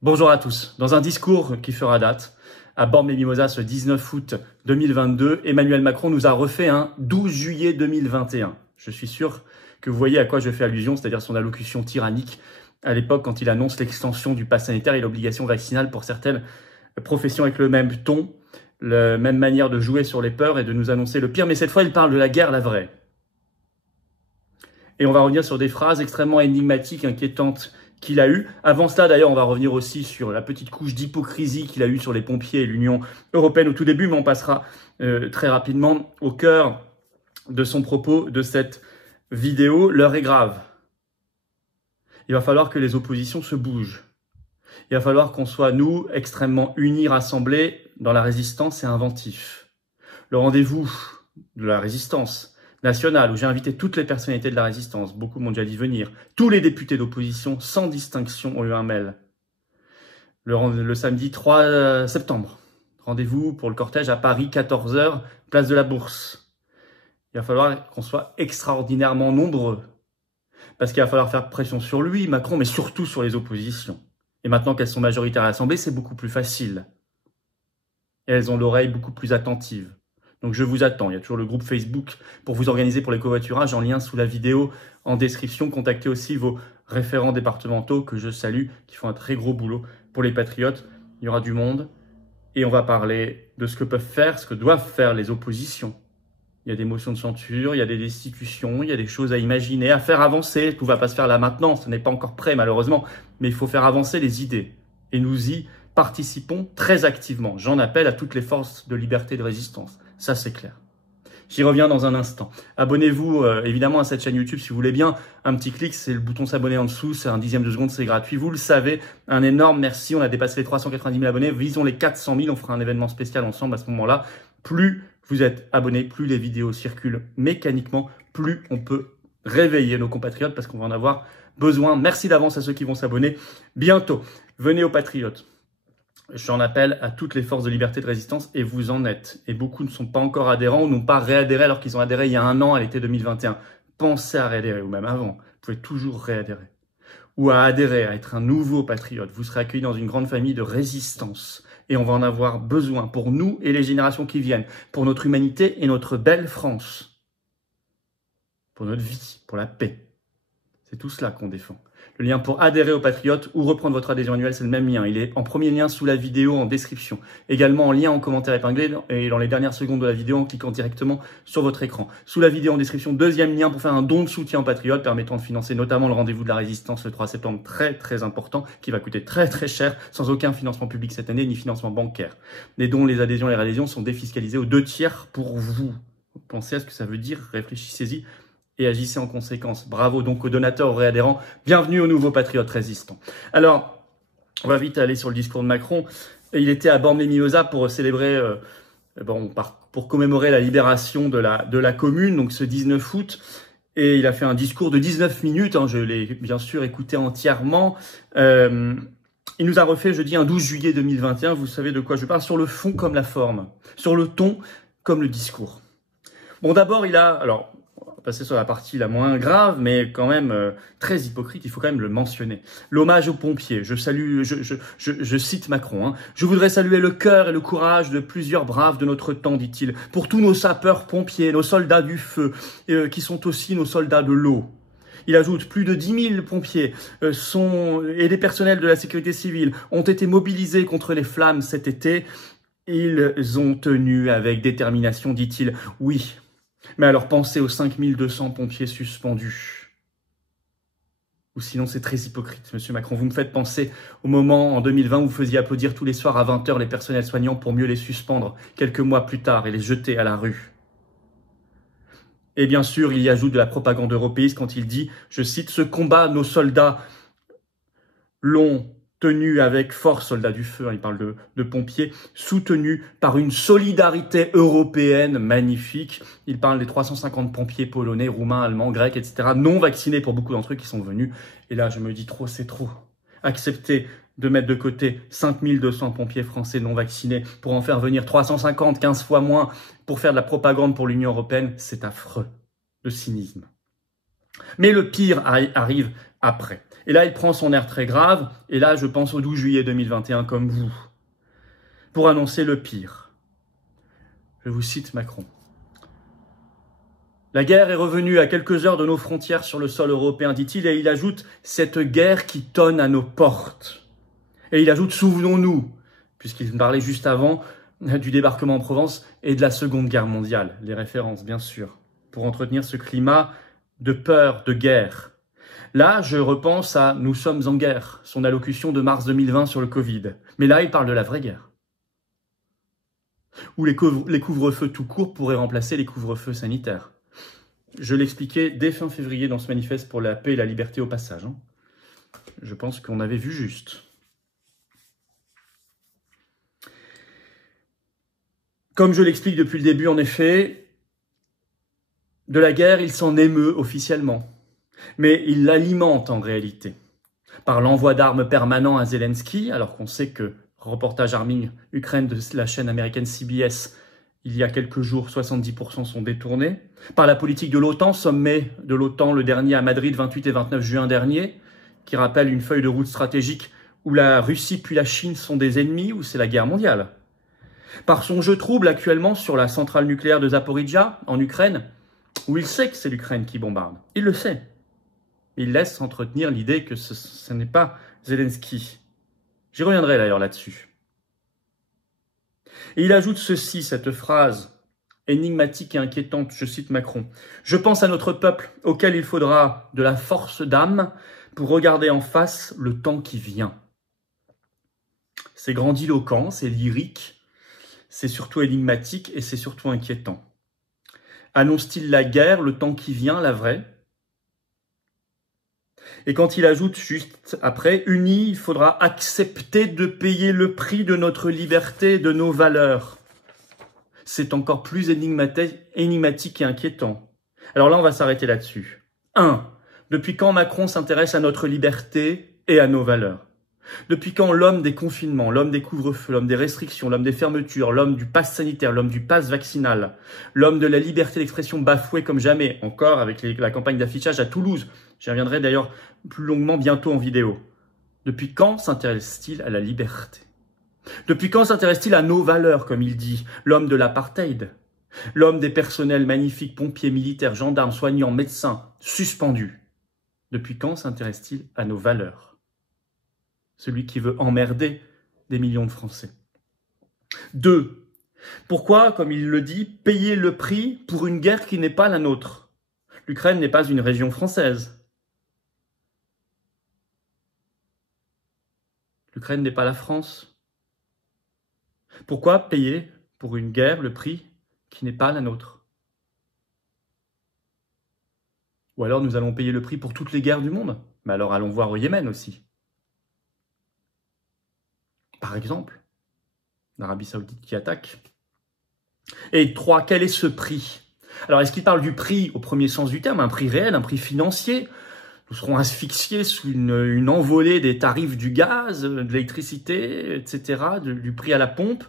Bonjour à tous. Dans un discours qui fera date, à Bormes-les-Mimosas ce 19 août 2022, Emmanuel Macron nous a refait un 12 juillet 2021. Je suis sûr que vous voyez à quoi je fais allusion, c'est-à-dire son allocution tyrannique à l'époque quand il annonce l'extension du pass sanitaire et l'obligation vaccinale pour certaines professions avec le même ton, la même manière de jouer sur les peurs et de nous annoncer le pire. Mais cette fois, il parle de la guerre, la vraie. Et on va revenir sur des phrases extrêmement énigmatiques, inquiétantes qu'il a eues. Avant cela, d'ailleurs, on va revenir aussi sur la petite couche d'hypocrisie qu'il a eue sur les pompiers et l'Union européenne au tout début, mais on passera très rapidement au cœur de son propos de cette vidéo. L'heure est grave. Il va falloir que les oppositions se bougent. Il va falloir qu'on soit, nous, extrêmement unis, rassemblés dans la résistance et inventifs. Le rendez-vous de la résistance nationale, où j'ai invité toutes les personnalités de la résistance, beaucoup m'ont déjà dit venir, tous les députés d'opposition, sans distinction, ont eu un mail. Le samedi 3 septembre, rendez-vous pour le cortège à Paris, 14 h, place de la Bourse. Il va falloir qu'on soit extraordinairement nombreux, parce qu'il va falloir faire pression sur lui, Macron, mais surtout sur les oppositions. Et maintenant qu'elles sont majoritaires à l'Assemblée, c'est beaucoup plus facile. Et elles ont l'oreille beaucoup plus attentive. Donc je vous attends, il y a toujours le groupe Facebook pour vous organiser pour les covoiturages en lien sous la vidéo en description. Contactez aussi vos référents départementaux que je salue, qui font un très gros boulot pour les patriotes. Il y aura du monde et on va parler de ce que peuvent faire, ce que doivent faire les oppositions. Il y a des motions de censure, il y a des destitutions, il y a des choses à imaginer, à faire avancer. Tout ne va pas se faire là maintenant, ce n'est pas encore prêt malheureusement, mais il faut faire avancer les idées. Et nous y participons très activement. J'en appelle à toutes les forces de liberté et de résistance. Ça, c'est clair. J'y reviens dans un instant. Abonnez-vous évidemment à cette chaîne YouTube si vous voulez bien. Un petit clic, c'est le bouton s'abonner en dessous. C'est un dixième de seconde, c'est gratuit. Vous le savez, un énorme merci. On a dépassé les 390 000 abonnés. Visons les 400 000. On fera un événement spécial ensemble à ce moment-là. Plus vous êtes abonnés, plus les vidéos circulent mécaniquement, plus on peut réveiller nos compatriotes parce qu'on va en avoir besoin. Merci d'avance à ceux qui vont s'abonner bientôt. Venez aux patriotes. J'en appelle à toutes les forces de liberté et de résistance et vous en êtes. Et beaucoup ne sont pas encore adhérents ou n'ont pas réadhéré alors qu'ils ont adhéré il y a un an à l'été 2021. Pensez à réadhérer ou même avant. Vous pouvez toujours réadhérer. Ou à adhérer, à être un nouveau patriote. Vous serez accueilli dans une grande famille de résistance. Et on va en avoir besoin pour nous et les générations qui viennent. Pour notre humanité et notre belle France. Pour notre vie, pour la paix. C'est tout cela qu'on défend. Le lien pour adhérer aux Patriotes ou reprendre votre adhésion annuelle, c'est le même lien. Il est en premier lien sous la vidéo en description. Également en lien en commentaire épinglé et dans les dernières secondes de la vidéo en cliquant directement sur votre écran. Sous la vidéo en description, deuxième lien pour faire un don de soutien aux Patriotes permettant de financer notamment le rendez-vous de la résistance le 3 septembre, très important, qui va coûter très cher, sans aucun financement public cette année, ni financement bancaire. Les dons, les adhésions et les réadhésions sont défiscalisés aux 2/3 pour vous. Pensez à ce que ça veut dire, réfléchissez-y. Et agissez en conséquence. Bravo donc aux donateurs, aux réadhérents. Bienvenue aux nouveaux patriotes résistants. Alors, on va vite aller sur le discours de Macron. Il était à Bormes-les-Mimosas pour célébrer, pour commémorer la libération de la commune, donc ce 19 août. Et il a fait un discours de 19 minutes. Je l'ai bien sûr écouté entièrement. Il nous a refait, je dis, un 12 juillet 2021. Vous savez de quoi je parle. Sur le fond comme la forme. Sur le ton comme le discours. Bon, d'abord, il a... Alors, passer sur la partie la moins grave, mais quand même très hypocrite, il faut quand même le mentionner. L'hommage aux pompiers. Je cite Macron. Je voudrais saluer le cœur et le courage de plusieurs braves de notre temps, dit-il, pour tous nos sapeurs-pompiers, nos soldats du feu, qui sont aussi nos soldats de l'eau. Il ajoute, plus de 10 000 pompiers et des personnels de la sécurité civile ont été mobilisés contre les flammes cet été. Ils ont tenu avec détermination, dit-il. Oui. Mais alors pensez aux 5200 pompiers suspendus. Ou sinon c'est très hypocrite, Monsieur Macron. Vous me faites penser au moment en 2020 où vous faisiez applaudir tous les soirs à 20 h les personnels soignants pour mieux les suspendre quelques mois plus tard et les jeter à la rue. Et bien sûr, il y ajoute de la propagande européiste quand il dit, je cite, « Ce combat, nos soldats l'ont tenu avec force, soldats du feu, il parle de pompiers, soutenu par une solidarité européenne magnifique. Il parle des 350 pompiers polonais, roumains, allemands, grecs, etc., non vaccinés pour beaucoup d'entre eux qui sont venus. Et là, je me dis, trop, c'est trop. Accepter de mettre de côté 5200 pompiers français non vaccinés pour en faire venir 350, 15 fois moins, pour faire de la propagande pour l'Union européenne, c'est affreux. Le cynisme. Mais le pire arrive après. Et là, il prend son air très grave, et là, je pense au 12 juillet 2021 comme vous, pour annoncer le pire. Je vous cite Macron. La guerre est revenue à quelques heures de nos frontières sur le sol européen, dit-il, et il ajoute « cette guerre qui tonne à nos portes ». Et il ajoute « souvenons-nous », puisqu'il parlait juste avant du débarquement en Provence et de la Seconde Guerre mondiale, les références bien sûr, pour entretenir ce climat de peur, de guerre. Là, je repense à « nous sommes en guerre », son allocution de mars 2020 sur le Covid. Mais là, il parle de la vraie guerre, où les couvre-feux tout court pourraient remplacer les couvre-feux sanitaires. Je l'expliquais dès fin février dans ce manifeste pour la paix et la liberté au passage. Je pense qu'on avait vu juste. Comme je l'explique depuis le début, en effet, de la guerre, il s'en émeut officiellement. Mais il l'alimente en réalité. Par l'envoi d'armes permanent à Zelensky, alors qu'on sait que, reportage Arming Ukraine de la chaîne américaine CBS, il y a quelques jours, 70% sont détournés. Par la politique de l'OTAN, sommet de l'OTAN le dernier à Madrid, 28 et 29 juin dernier, qui rappelle une feuille de route stratégique où la Russie puis la Chine sont des ennemis, où c'est la guerre mondiale. Par son jeu trouble actuellement sur la centrale nucléaire de Zaporizhzhia, en Ukraine, où il sait que c'est l'Ukraine qui bombarde. Il le sait. Il laisse entretenir l'idée que ce n'est pas Zelensky. J'y reviendrai d'ailleurs là-dessus. Et il ajoute ceci, cette phrase énigmatique et inquiétante, je cite Macron. « Je pense à notre peuple, auquel il faudra de la force d'âme pour regarder en face le temps qui vient. » C'est grandiloquent, c'est lyrique, c'est surtout énigmatique et c'est surtout inquiétant. Annonce-t-il la guerre, le temps qui vient, la vraie? Et quand il ajoute juste après, « Unis, il faudra accepter de payer le prix de notre liberté et de nos valeurs. » C'est encore plus énigmatique et inquiétant. Alors là, on va s'arrêter là-dessus. 1. Depuis quand Macron s'intéresse à notre liberté et à nos valeurs? Depuis quand l'homme des confinements, l'homme des couvre-feux, l'homme des restrictions, l'homme des fermetures, l'homme du pass sanitaire, l'homme du pass vaccinal, l'homme de la liberté d'expression bafouée comme jamais, encore avec la campagne d'affichage à Toulouse, j'y reviendrai d'ailleurs plus longuement bientôt en vidéo. Depuis quand s'intéresse-t-il à la liberté? Depuis quand s'intéresse-t-il à nos valeurs, comme il dit, l'homme de l'apartheid, l'homme des personnels magnifiques, pompiers, militaires, gendarmes, soignants, médecins, suspendus? Depuis quand s'intéresse-t-il à nos valeurs? Celui qui veut emmerder des millions de Français. 2. Pourquoi, comme il le dit, payer le prix pour une guerre qui n'est pas la nôtre? L'Ukraine n'est pas une région française. L'Ukraine n'est pas la France. Pourquoi payer pour une guerre le prix qui n'est pas la nôtre? Ou alors nous allons payer le prix pour toutes les guerres du monde. Mais alors allons voir au Yémen aussi. Par exemple, l'Arabie Saoudite qui attaque. Et 3, quel est ce prix? Alors, est-ce qu'il parle du prix au premier sens du terme, un prix réel, un prix financier? Nous serons asphyxiés sous une envolée des tarifs du gaz, de l'électricité, etc., du prix à la pompe.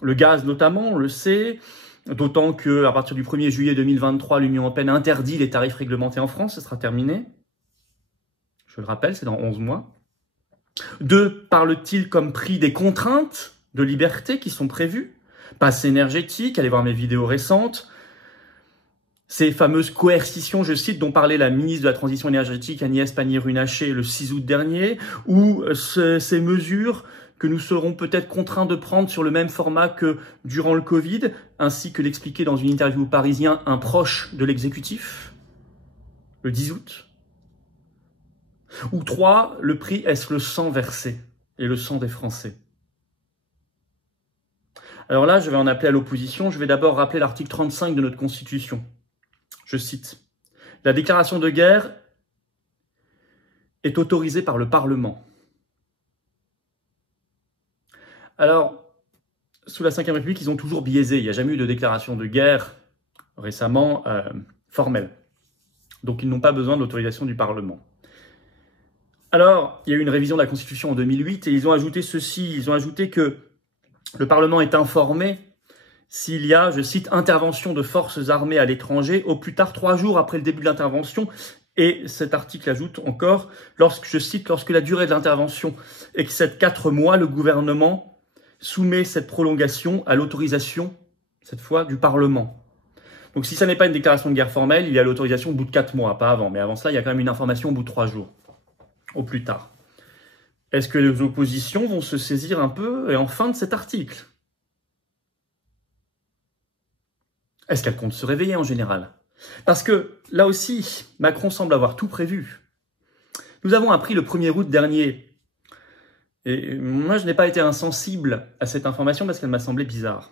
Le gaz notamment, on le sait, d'autant qu'à partir du 1er juillet 2023, l'Union européenne interdit les tarifs réglementés en France, ce sera terminé. Je le rappelle, c'est dans 11 mois. 2, parle-t-il comme prix des contraintes de liberté qui sont prévues? Passe énergétique, allez voir mes vidéos récentes. Ces fameuses coercitions, je cite, dont parlait la ministre de la Transition énergétique Agnès Pannier-Runacher le 6 août dernier, ou ces mesures que nous serons peut-être contraints de prendre sur le même format que durant le Covid, ainsi que l'expliquait dans une interview au Parisien un proche de l'exécutif, le 10 août. Ou 3, le prix, est-ce le sang versé et le sang des Français? Alors là, je vais en appeler à l'opposition. Je vais d'abord rappeler l'article 35 de notre Constitution. Je cite. « La déclaration de guerre est autorisée par le Parlement. » Alors, sous la Ve République, ils ont toujours biaisé. Il n'y a jamais eu de déclaration de guerre récemment formelle. Donc, ils n'ont pas besoin de l'autorisation du Parlement. Alors, il y a eu une révision de la Constitution en 2008 et ils ont ajouté ceci, ils ont ajouté que le Parlement est informé s'il y a, je cite, intervention de forces armées à l'étranger au plus tard 3 jours après le début de l'intervention Et cet article ajoute encore, je cite, lorsque la durée de l'intervention excède 4 mois, le gouvernement soumet cette prolongation à l'autorisation, cette fois, du Parlement. Donc si ça n'est pas une déclaration de guerre formelle, il y a l'autorisation au bout de 4 mois, pas avant. Mais avant cela, il y a quand même une information au bout de 3 jours, au plus tard. Est-ce que les oppositions vont se saisir un peu et enfin de cet article? Est-ce qu'elles comptent se réveiller en général? Parce que, là aussi, Macron semble avoir tout prévu. Nous avons appris le 1er août dernier, et moi je n'ai pas été insensible à cette information parce qu'elle m'a semblé bizarre,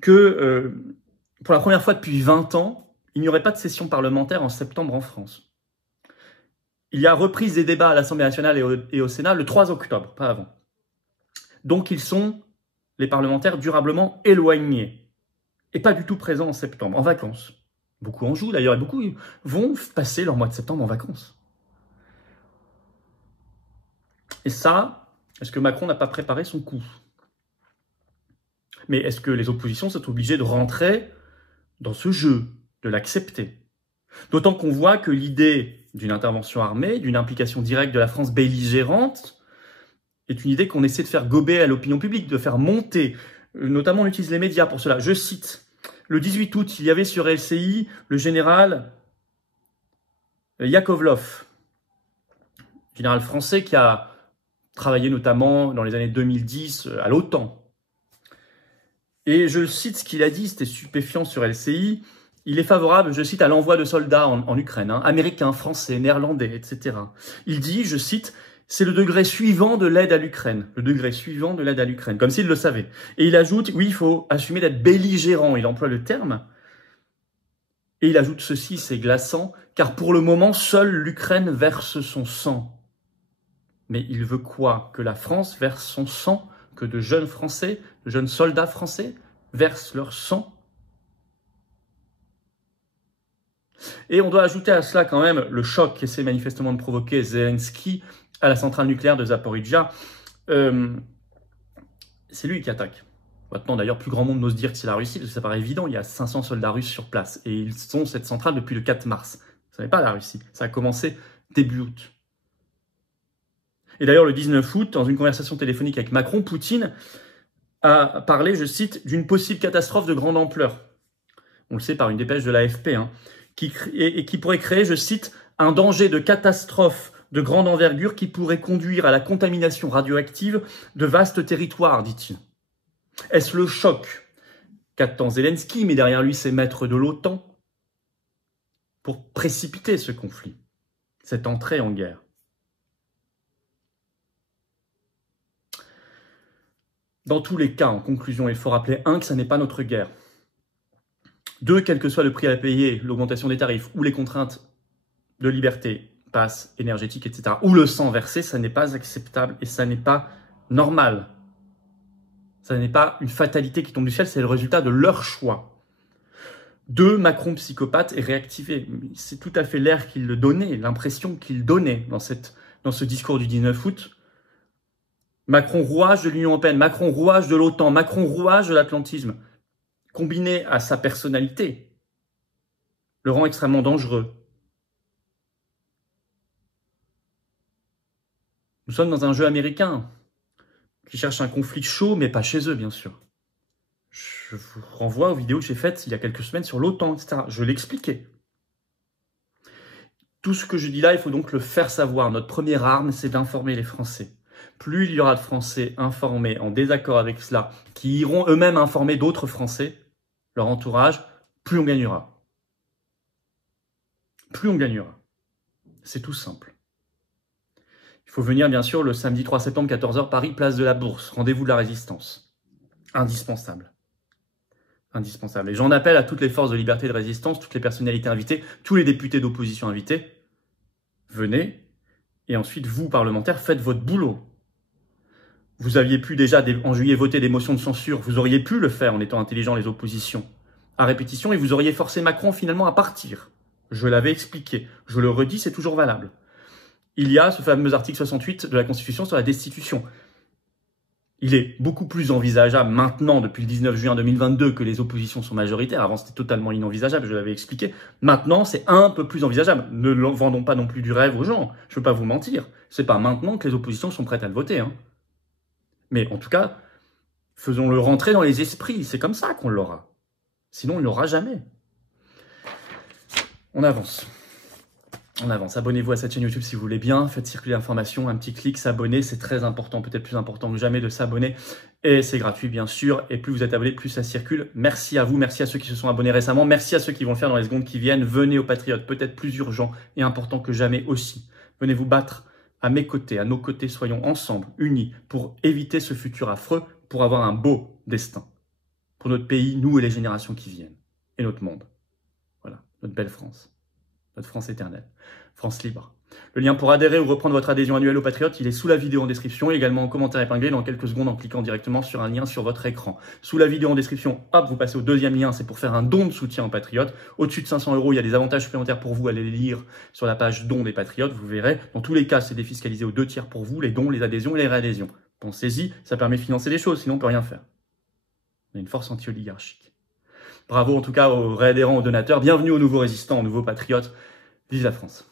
que pour la première fois depuis 20 ans, il n'y aurait pas de session parlementaire en septembre en France. Il y a reprise des débats à l'Assemblée nationale et au Sénat le 3 octobre, pas avant. Donc ils sont, les parlementaires, durablement éloignés et pas du tout présents en septembre, en vacances. Beaucoup en jouent d'ailleurs, et beaucoup vont passer leur mois de septembre en vacances. Et ça, est-ce que Macron n'a pas préparé son coup? Mais est-ce que les oppositions sont obligées de rentrer dans ce jeu, de l'accepter? D'autant qu'on voit que l'idée d'une intervention armée, d'une implication directe de la France belligérante, est une idée qu'on essaie de faire gober à l'opinion publique, de faire monter. Notamment, on utilise les médias pour cela. Je cite. Le 18 août, il y avait sur LCI le général Yakovlov, général français qui a travaillé notamment dans les années 2010 à l'OTAN. Et je cite ce qu'il a dit, c'était stupéfiant sur LCI. Il est favorable, je cite, à l'envoi de soldats en Ukraine, américains, français, néerlandais, etc. Il dit, je cite, c'est le degré suivant de l'aide à l'Ukraine. Le degré suivant de l'aide à l'Ukraine, comme s'il le savait. Et il ajoute, oui, il faut assumer d'être belligérant. Il emploie le terme. Et il ajoute ceci, c'est glaçant, car pour le moment, seule l'Ukraine verse son sang. Mais il veut quoi? Que la France verse son sang? Que de jeunes Français, de jeunes soldats français versent leur sang? Et on doit ajouter à cela quand même le choc qu'essaie manifestement de provoquer Zelensky à la centrale nucléaire de Zaporizhzhia. C'est lui qui attaque. Maintenant, d'ailleurs, plus grand monde n'ose dire que c'est la Russie, parce que ça paraît évident, il y a 500 soldats russes sur place, et ils sont cette centrale depuis le 4 mars. Ce n'est pas la Russie, ça a commencé début août. Et d'ailleurs, le 19 août, dans une conversation téléphonique avec Macron, Poutine a parlé, je cite, d'une possible catastrophe de grande ampleur. On le sait par une dépêche de l'AFP, qui pourrait créer, je cite, un danger de catastrophe de grande envergure qui pourrait conduire à la contamination radioactive de vastes territoires, dit-il. Est-ce le choc qu'attend Zelensky, mais derrière lui ses maîtres de l'OTAN, pour précipiter ce conflit, cette entrée en guerre? Dans tous les cas, en conclusion, il faut rappeler, 1, que ça n'est pas notre guerre. 2, quel que soit le prix à payer, l'augmentation des tarifs ou les contraintes de liberté, passe énergétique, etc., ou le sang versé, ça n'est pas acceptable et ça n'est pas normal. Ça n'est pas une fatalité qui tombe du ciel, c'est le résultat de leur choix. 2, Macron psychopathe est réactivé. C'est tout à fait l'air qu'il le donnait, l'impression qu'il donnait dans ce discours du 19 août. Macron rouage de l'Union européenne, Macron rouage de l'OTAN, Macron rouage de l'atlantisme, combiné à sa personnalité, le rend extrêmement dangereux. Nous sommes dans un jeu américain qui cherche un conflit chaud, mais pas chez eux, bien sûr. Je vous renvoie aux vidéos que j'ai faites il y a quelques semaines sur l'OTAN, etc. Je l'expliquais. Tout ce que je dis là, il faut donc le faire savoir. Notre première arme, c'est d'informer les Français. Plus il y aura de Français informés en désaccord avec cela, qui iront eux-mêmes informer d'autres Français, leur entourage, plus on gagnera. Plus on gagnera. C'est tout simple. Il faut venir, bien sûr, le samedi 3 septembre, 14h, Paris, place de la Bourse. Rendez-vous de la Résistance. Indispensable. Indispensable. Et j'en appelle à toutes les forces de liberté et de résistance, toutes les personnalités invitées, tous les députés d'opposition invités. Venez, et ensuite, vous, parlementaires, faites votre boulot. Vous aviez pu déjà, en juillet, voter des motions de censure. Vous auriez pu le faire en étant intelligents, les oppositions, à répétition, et vous auriez forcé Macron, finalement, à partir. Je l'avais expliqué. Je le redis, c'est toujours valable. Il y a ce fameux article 68 de la Constitution sur la destitution. Il est beaucoup plus envisageable maintenant, depuis le 19 juin 2022, que les oppositions sont majoritaires. Avant, c'était totalement inenvisageable, je l'avais expliqué. Maintenant, c'est un peu plus envisageable. Ne vendons pas non plus du rêve aux gens. Je ne veux pas vous mentir. C'est pas maintenant que les oppositions sont prêtes à le voter. Hein. Mais en tout cas, faisons-le rentrer dans les esprits. C'est comme ça qu'on l'aura. Sinon, on ne l'aura jamais. On avance. On avance. Abonnez-vous à cette chaîne YouTube si vous voulez bien. Faites circuler l'information. Un petit clic, s'abonner. C'est très important, peut-être plus important que jamais de s'abonner. Et c'est gratuit, bien sûr. Et plus vous êtes abonné, plus ça circule. Merci à vous. Merci à ceux qui se sont abonnés récemment. Merci à ceux qui vont le faire dans les secondes qui viennent. Venez aux Patriotes. Peut-être plus urgent et important que jamais aussi. Venez vous battre à mes côtés, à nos côtés. Soyons ensemble, unis, pour éviter ce futur affreux, pour avoir un beau destin. Pour notre pays, nous et les générations qui viennent. Et notre monde. Voilà. Notre belle France. Notre France éternelle. France libre. Le lien pour adhérer ou reprendre votre adhésion annuelle aux Patriotes, il est sous la vidéo en description et également en commentaire épinglé dans quelques secondes en cliquant directement sur un lien sur votre écran. Sous la vidéo en description, hop, vous passez au deuxième lien, c'est pour faire un don de soutien aux Patriotes. Au-dessus de 500 €, il y a des avantages supplémentaires pour vous, allez les lire sur la page don des Patriotes, vous verrez. Dans tous les cas, c'est défiscalisé aux 2/3 pour vous, les dons, les adhésions et les réadhésions. Pensez-y, ça permet de financer des choses, sinon on peut rien faire. On a une force anti-oligarchique. Bravo en tout cas aux réadhérents, aux donateurs. Bienvenue aux nouveaux résistants, aux nouveaux patriotes. Vive la France!